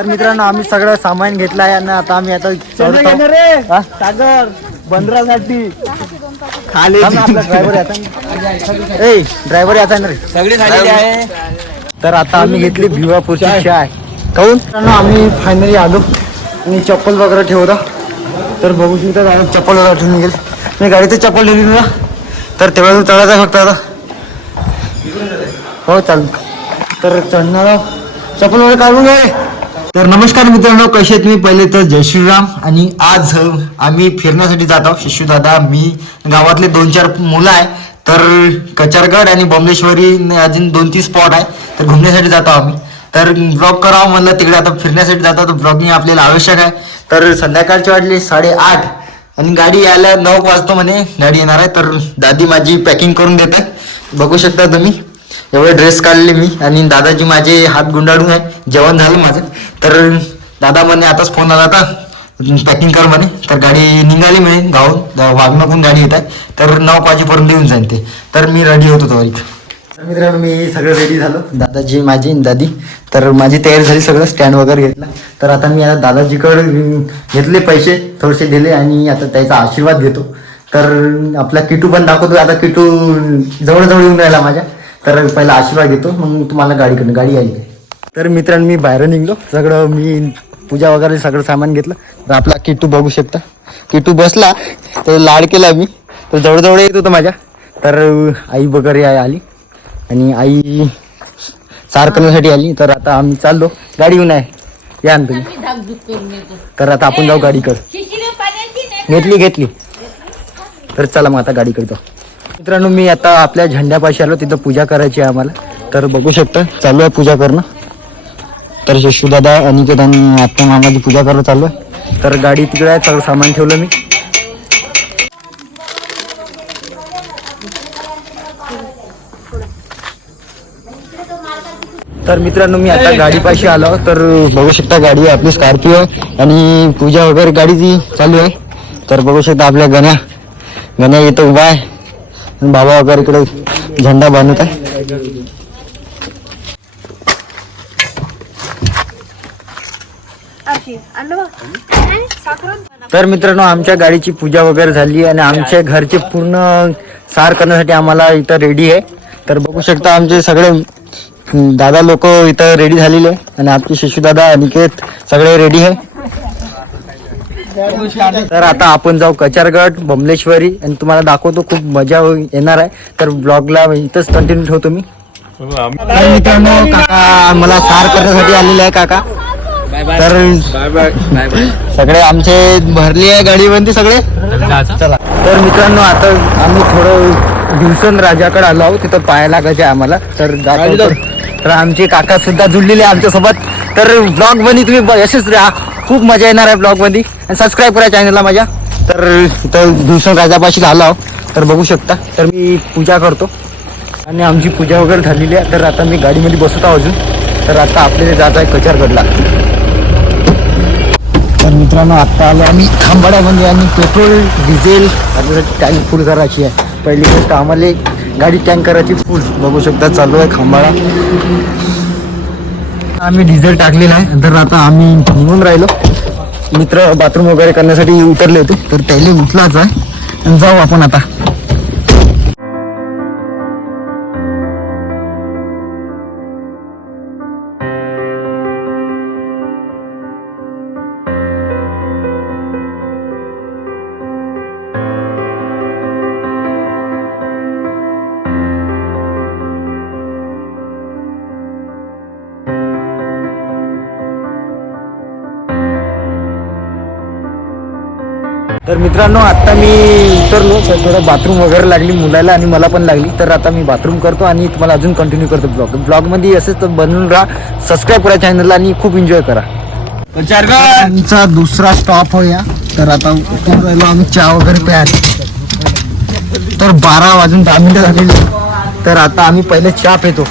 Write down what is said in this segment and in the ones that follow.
तर मित्रांनो आम्ही सगळं सामान घेतलं आहे आणि आता आम्ही आता चढतो. हा? सागर बंदरासाठी. आपला ड्रायव्हर याचा ए ड्रायव्हर याचा ना रे. सगळी झालेली आहे. तर आता आम्ही घेतली भिवापूरची चाय. काऊन? मित्रांनो आम्ही फायनली आलो. आणि चप्पल वगैरे ठेवता तर बघू शकता गाडी चप्पल वगैरे ठेवून गेली. मी गाडीचं चप्पल ठेवली ना. तर तेवढा तू चढायचा फक्त आता. हो चालेल. तर चढणार चप्पल वगैरे काढून घे. तर नमस्कार मित्रांनो कसे आहेत तुम्ही? पहिले तर जय श्रीराम. आणि आज आम्ही फिरण्यासाठी जात आहोत. शिशुदादा मी गावातले दोन चार मुलं आहे. तर कचारगड आणि बॉम्बेश्वरी अजून दोन तीन स्पॉट आहे. तर घुमण्यासाठी जातो आम्ही. तर ब्लॉग करावं म्हणलं तिकडे आता फिरण्यासाठी जातो तर ब्लॉगिंग आपल्याला आवश्यक आहे. तर संध्याकाळची वाटली साडेआठ. आणि गाडी यायला नऊ वाजतो म्हणे. गाडी येणार आहे. तर दादी माझी पॅकिंग करून देते बघू शकता तुम्ही. एवढे ड्रेस काढले मी आणि दादाजी माझे हात गुंडाळून आहे जेवण झालं माझं. तर दादा म्हणे आताच फोन आला होता. पॅकिंग कर म्हणे. तर गाडी निघाली म्हणे गाव वागणूकून गाडी येत आहे. तर नऊ वाजेपर्यंत येऊन जाईल ते. तर मी रेडी होतो तो तर मित्रांनो मी सगळं रेडी झालो. दादाजी माझी दादी. तर माझी तयारी झाली सगळं. स्टँड वगैरे घेतला. तर आता मी आता दादाजीकडे घेतले पैसे थोडेसे दिले आणि आता त्याचा आशीर्वाद घेतो. तर आपला किटू पण दाखवतो आता किटू जवळजवळ येऊन राहिला माझ्या. तर पहिला आशीर्वाद घेतो मग तुम्हाला गाडी कडून गाडी आली तर मित्रांनो मी बाहेर निघलो. सगळं मी पूजा वगैरे सगळं सामान घेतलं. तर आपला किट्टू बघू शकता. किट्टू बसला तर लाड केला मी. तर जवळजवळ येत होतं माझ्या. तर आई वगैरे आली. आणि आई सार करण्यासाठी आली. तर आता आम्ही चाललो. गाडी येऊन आहे. या ना तुम्ही. तर आता आपण जाऊ गाडीकडे. घेतली घेतली. तर चला मग आता गाडी करतो मित्रांनो मी आता आपल्या झेंड्यापाशी आलो तिथं पूजा करायची आहे आम्हाला. तर बघू शकता चालू आहे पूजा करणं. तर शिशुदादा अनिकेत आणि आत्ता मामाची पूजा करायला चालू आहे. तर गाडी तिकडे आहे सगळं सामान ठेवलं मी. तर मित्रांनो मी आता गाडीपाशी आलो. तर बघू शकता गाडी आहे आपली स्कॉर्पिओ आणि पूजा वगैरे गाडीची चालू आहे. तर बघू शकता आपल्या गण्या. गण्या येतो उभा आहे. बाबा वगैरे इकडे झेंडा बांधत आहे. तर मित्रांनो आमच्या गाडीची पूजा वगैरे झाली आणि आमच्या घरचे पूर्ण सार करण्यासाठी आम्हाला इथं रेडी आहे. तर बघू शकता आमचे सगळे दादा लोक इथं रेडी झालेले आणि आमचे शिशू दादा अनिकेत सगळे रेडी आहे. तर आता आपण जाऊ कचारगड बमलेश्वरी आणि तुम्हाला दाखवतो खूप मजा येणार आहे. तर ब्लॉगला इथंच कंटिन्यू ठेवतो मी. मित्रांनो काका मला सार करण्यासाठी आलेले आहे काका. तर सगळे आमचे भरली आहे गाडीमध्ये सगळे? चला. तर मित्रांनो आता आम्ही थोडं दिवसन राजाकडे आलो आहोत. तिथं पाया लागायचे आहे आम्हाला. तर जातो तर- आमचे काका सुद्धा जुळलेले आहे तर ब्लॉगमध्ये तुम्ही यशस्वी राहा. खूप मजा येणार आहे ब्लॉगमध्ये आणि सबस्क्राईब करा चॅनलला माझ्या. तर इथं दिवसन राजापाशी आलो तर बघू शकता. तर मी पूजा करतो. आणि आमची पूजा वगैरे झालेली आहे. तर आता मी गाडीमध्ये बसत आहो अजून. तर आता आपल्याला जायचं आहे कचारगडला. तर मित्रांनो आत्ता आलो आम्ही खांबाड्यामध्ये आणि पेट्रोल डिझेल आपल्याला टँक फुल करायची आहे. पहिली गोष्ट आम्हाला एक गाडी टँक करायची फुल बघू शकता चालू आहे खांबाडा. आम्ही डिझेल टाकलेलं आहे. तर आता आम्ही निघून राहिलो. मित्र बाथरूम वगैरे करण्यासाठी उतरले होते. तर त्याला उठलाच आहे. आणि जाऊ आपण आता. तर मित्रांनो आता मी उतरलो तर थोडं बाथरूम वगैरे लागली मुलाला आणि मला पण लागली. तर आता मी बाथरूम करतो आणि तुम्हाला अजून कंटिन्यू करतो ब्लॉग ब्लॉगमध्ये असेच तर बनून राहा सबस्क्राईब करा चॅनलला आणि खूप एन्जॉय करा. आमचा दुसरा स्टॉप हो. या तर आता उतरून राहिलो आम्ही चहा वगैरे प्यायला. तर बारा वाजून दहा मिनिटं झालेली. तर आता आम्ही पहिले चहा पितो.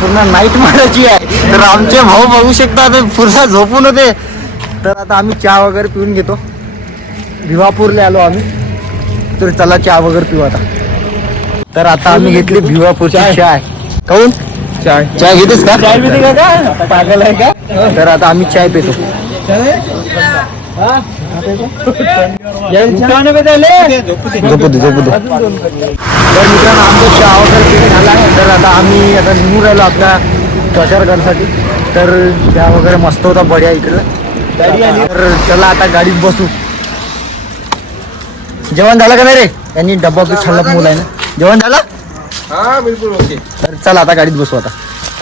पूर्ण नाईट मारायची आहे. तर आमचे भाऊ बघू शकता ते पूर्ण झोपून होते. तर आता आम्ही चहा वगैरे पिऊन घेतो. भिवापूरला आलो आम्ही. तर चला चहा वगैरे पिऊ आता. तर आता आम्ही घेतली भिवापूरची चहा. काऊन? चाय चाय घेतेस का? चाय पिते का? पागल आहे का? तर आता आम्ही चाय पितो. झोपू दे झोपू दे. तर मित्रांनो आमचा चहा वगैरे झाला आहे. तर आता आम्ही आता निघून राहिलो आपल्या कशारगडसाठी तर चहा वगैरे मस्त होता बढिया इकडं. तर चला आता गाडीत बसू. जेवण झालं का नाही रे? यांनी डब्बा बी खाल्ला मुलं आहे ना जेवण झालं? हा बिलकुल ओके. तर चला आता गाडीत बसू आता.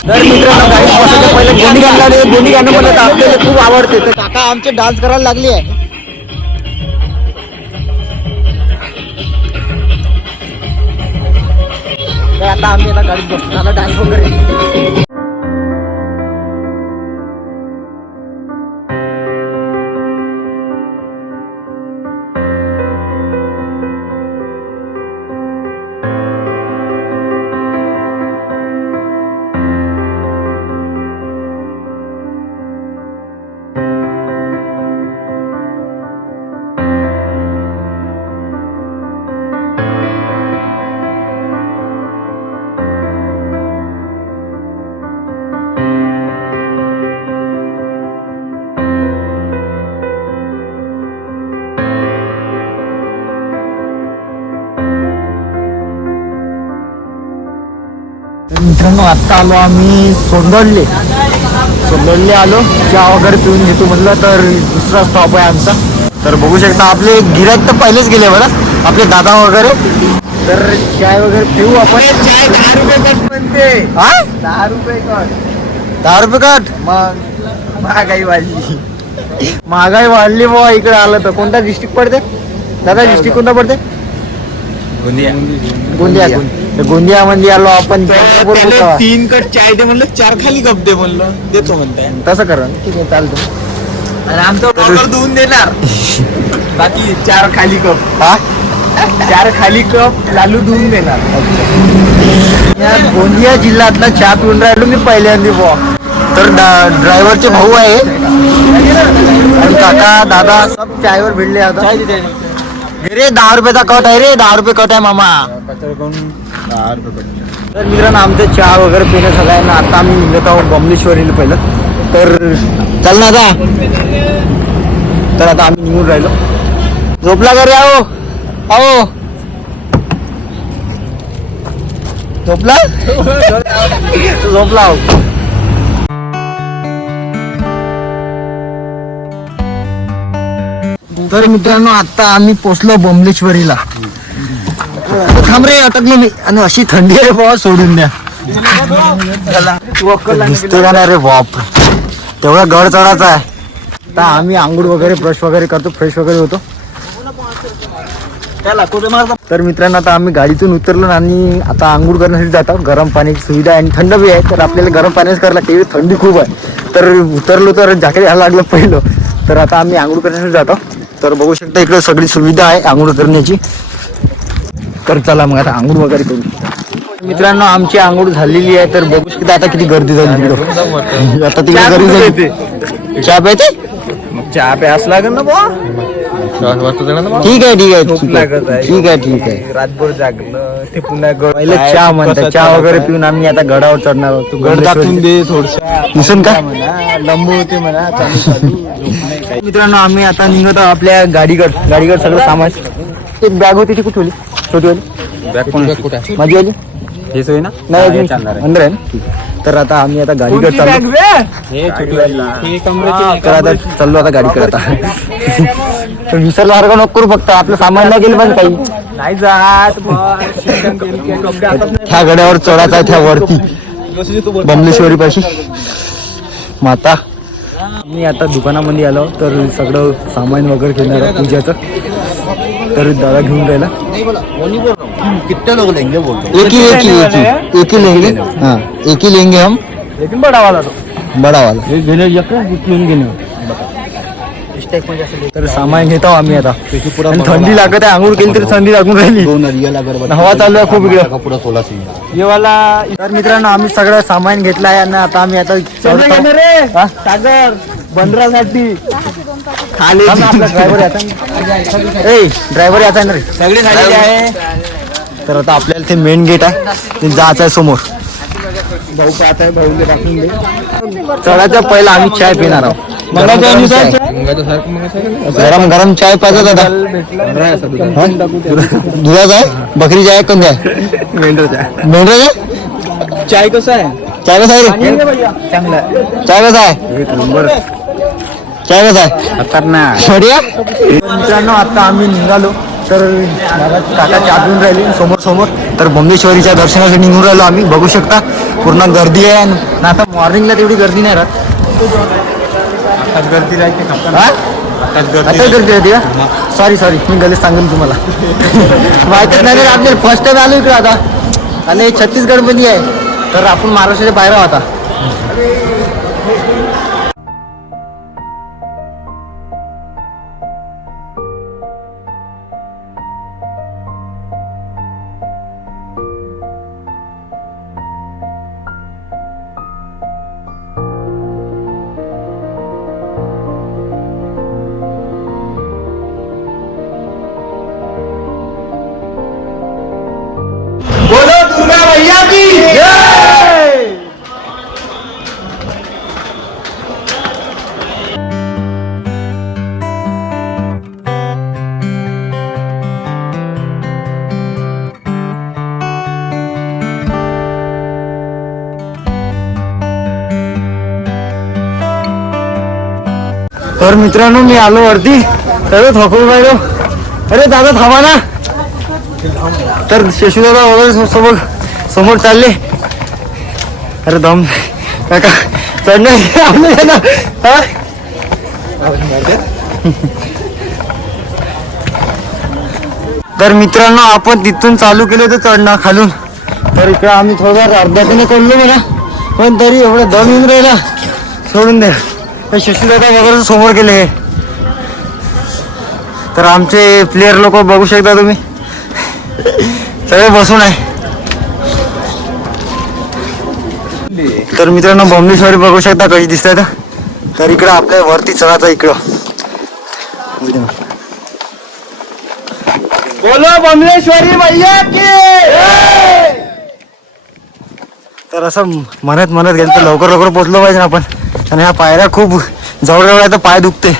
तर मित्रांनो गाडीत बसायच्या पहिले गोंडी गाणं आले गोंडी गाणं म्हणलं तर आपल्याला खूप आवडते. तर काका आमचे डान्स करायला लागली आहे. तर आता आम्ही आता गाडीत बसतो झाला डान्स वगैरे. आत्ता आलो आम्ही सोंदडले. सोंदडले आलो चहा वगैरे पिऊन घेतो म्हटलं तर दुसरा स्टॉप आहे आमचा. तर बघू शकता आपले गिरायक तर पहिलेच गेले बरं. आपले दादा वगैरे. तर चाय वगैरे पिऊ आपण. चाय दहा रुपये कट म्हणते. हा? दहा रुपये कट. दहा रुपये काट? मग महागाई वाढली. महागाई वाढली बुवा इकडे आलं तर. कोणता डिस्ट्रिक्ट पडते? दादा डिस्ट्रिक्ट कोणता पडते? गोंदिया. तर गोंदियामध्ये आलो आपण चंद्रपूर कुठं? तीन कट चाय दे म्हणलं चार खाली कप दे म्हणलं. देतो म्हणताय. तसं करा. ठीक आहे चालतं आणि आमचं बरोबर धुवून देणार. बाकी चार खाली कप हा? चार खाली कप लालू धुवून देणार. या गोंदिया जिल्ह्यातला चहा पिऊन राहिलो मी पहिल्यांदा बुवा. तर ड्रायव्हरचे भाऊ आहे. आणि काका दादा सब चायवर भिडले आता. रे दहा रुपयाचा कट आहे रे दहा रुपये कट आहे मामा. तर मित्रांनो आमचं चहा वगैरे पिणं सगळ्यांना आता आम्ही निघत आहोत बमलेश्वरीला पहिलं. तर चल ना आता. तर आता आम्ही निघून राहिलो. झोपला घरी आहो आहो झोपला? झोपला आहो तर मित्रांनो आता आम्ही पोचलो थांब रे अटकलो मी. आणि अशी थंडी आहे बाबा सोडून द्या. दिसते का नाही रे बाप तेवढा गड चढायचा आहे. आता आम्ही आंघोळ वगैरे ब्रश वगैरे करतो फ्रेश वगैरे होतो. तर मित्रांनो आता आम्ही गाडीतून उतरलो आणि आता आंघोळ करण्यासाठी जातो. गरम पाण्याची सुविधा आहे आणि थंड बी आहे तर आपल्याला गरम पाण्याच करायला लागते. थंडी खूप आहे. तर उतरलो तर जॅकेट घ्यायला लागलं पहिलं. तर आता आम्ही आंघोळ करण्यासाठी जातो. तर बघू शकता इकडे सगळी सुविधा आहे आंघोळ करण्याची. तर चला मग आता आंघोळ वगैरे करू. मित्रांनो आमची आंघोळ झालेली आहे तर बघू शकता आता किती गर्दी झाली तिकडं. आता तिकडे गर्दी झाली. चहा प्यायचे? चहा प्यास लागेल ना बुवा. ठीक आहे ठीक आहे ठीक आहे. ठीक आहे रातभर जागलं ते पुन्हा पहिले चहा म्हणतात चहा वगैरे पिऊन आम्ही आता गडावर चढणार आहोत. गड दाखवून दे थोडसा. दिसून का? म्हणा लंबू होते म्हणा. मित्रांनो आम्ही आता निघत आपल्या गाडीकड गाडीकड सगळं सामान. ते बॅग होती ती कुठे छोटी वाली? माझी वाली? हेच होई ना? नाही अजून अंदर आहे ना. तर आता आम्ही आता गाडीकडे चाललो. छोटी वाली. कमरेची तर आता चाललो आता गाडीकडे आता तर विसरला सारखं नको करू फक्त आपलं सामान नाही गेलं पण काही. नाही जात. त्या गड्यावर चढायचा आहे त्या वरती. बमलेश्वरी पाशी माता. मी आता दुकानामध्ये आलो तर सगळं सामान वगैरे घेणार आहे पूजाचं. तर दादा घेऊन राहिला. कितने लोग लेंगे बोल एक ही एक ही एक ही एक ही लेंगे? हाँ एक ही लेंगे हम? लेकिन बडा वाला तो बडा वाला तर सामान घेतो आम्ही आता. आणि थंडी लागत आहे आंघोळ केली तरी थंडी लागून राहिली. हवा चालू आहे खूप इकडे. ये वाला तर मित्रांनो आम्ही सगळं सामान घेतलं आहे आणि आता आम्ही आता. हा? सागर बंदरासाठी खाली. ड्रायव्हर ड्रायव्हर याचा ना रे. सगळी झालेली आहे. तर आता आपल्याला ते मेन गेट आहे. ते जायचं आहे समोर. भाऊ पाहत आहे भाऊ टाकून दे. चढायच्या पहिला आम्ही चाय पिणार आहोत. गरम गरम चाय. गरम गरम चाय पाहिजे दादा हा? दुधाचा आहे? बकरीचा आहे. कोणत्या आहे. मेंढरचा मेंढराचा? चाय कसा आहे? चाय कसा आहे चांगला चाय कसा आहे? कसा खतरनाक. बढिया मित्रांनो आता आम्ही निघालो. तर मला काका चहा पिऊन राहिले समोर समोर. तर बंबेश्वरीच्या दर्शनासाठी निघून राहिलो आम्ही. बघू शकता पूर्ण गर्दी आहे आणि आता मॉर्निंगला तेवढी गर्दी नाही राहत. गर्दी राहते हा? आता गर्दी राहते. का? सॉरी सॉरी मी गलत सांगेन तुम्हाला. माहितच नाही रे आपल्याला फर्स्ट टाइम आलो इकडे आता. आणि हे छत्तीसगडमध्ये आहे. तर आपण महाराष्ट्राच्या बाहेर आहोत आता. तर मित्रांनो मी आलो वरती. तर थकून राहिलो अरे दादा थांबा ना. तर शशीदादा वगैरे समोर समोर चालले. अरे दम. काका चढणार ना. हा? तर मित्रांनो आपण तिथून चालू केलं होतं चढणं खालून तर इकडं आम्ही थोडं अर्ध्यातीने चढलो म्हणा. पण तरी एवढं दम येऊन राहिला. सोडून द्या. तर शशीदादा वगैरे समोर गेले. हे तर आमचे प्लेयर लोक बघू शकता तुम्ही. सगळे बसून आहे. तर मित्रांनो बॉम्बेश्वरी बघू शकता कशी दिसत तर इकडं आपल्या वरती चढायचं इकडं. बोलो बमलेश्वरी मैया की! तर असं म्हणत म्हणत गेलं तर लवकर लवकर पोचलो पाहिजे ना आपण. आणि ह्या पायऱ्या खूप जवळ जवळ आहे तर पाय दुखते.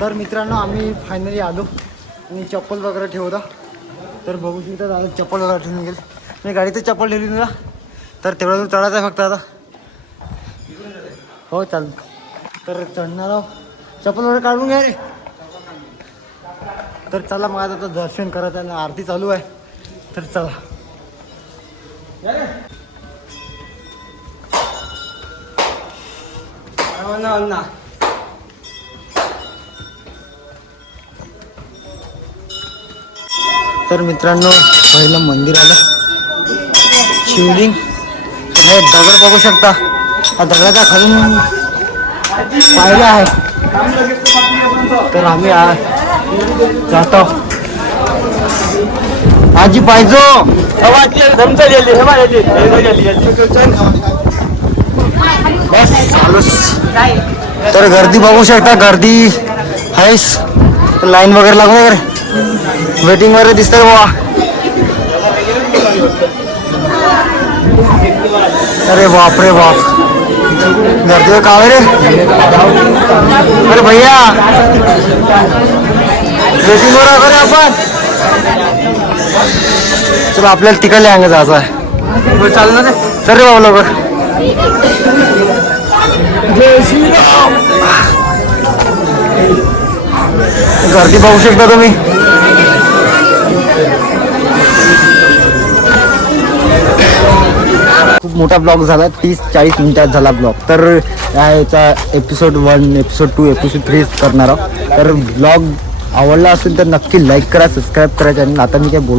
तर मित्रांनो आम्ही फायनली आलो. आणि चप्पल वगैरे ठेवता तर बघू शकता दादा चप्पल वगैरे ठेवून गेले. मी गाडीचं चप्पल ठेवली तुला? तर तेवढं दूर चढायचं आहे फक्त आता. हो चाल तर चढणार आहो. चप्पल वगैरे काढून घ्या रे. तर चला मग आता दर्शन करायचं आहे आरती चालू आहे. तर चला. तर मित्रांनो पहिलं मंदिर आलं. शिवलिंग. हे दगड बघू शकता. हा दगडाच्या खालून पाहिला आहे तर आम्ही आ- जातो. आजी पाहिजो. बस चालूच. तर गर्दी बघू शकता गर्दी आहेस लाईन वगैरे लागू वगैरे वेटिंग वगैरे दिसतंय बाबा अरे बाप रे बाप. गर्दी का रे? अरे भैया. वेटिंग वर आहे रे आपण. चला आपल्याला तिकडल्या अंग जायचं आहे. चालणार रे चल रे बाबा लवकर. गर्दी पाहू शकता तुम्ही. खूप मोठा ब्लॉग झाला तीस चाळीस मिनिटात झाला ब्लॉग. तर याचा episode one episode two episode three करणार आहोत. तर ब्लॉग आवडला असेल तर नक्की लाईक करा सबस्क्राईब करायचं आणि आता मी काय बोल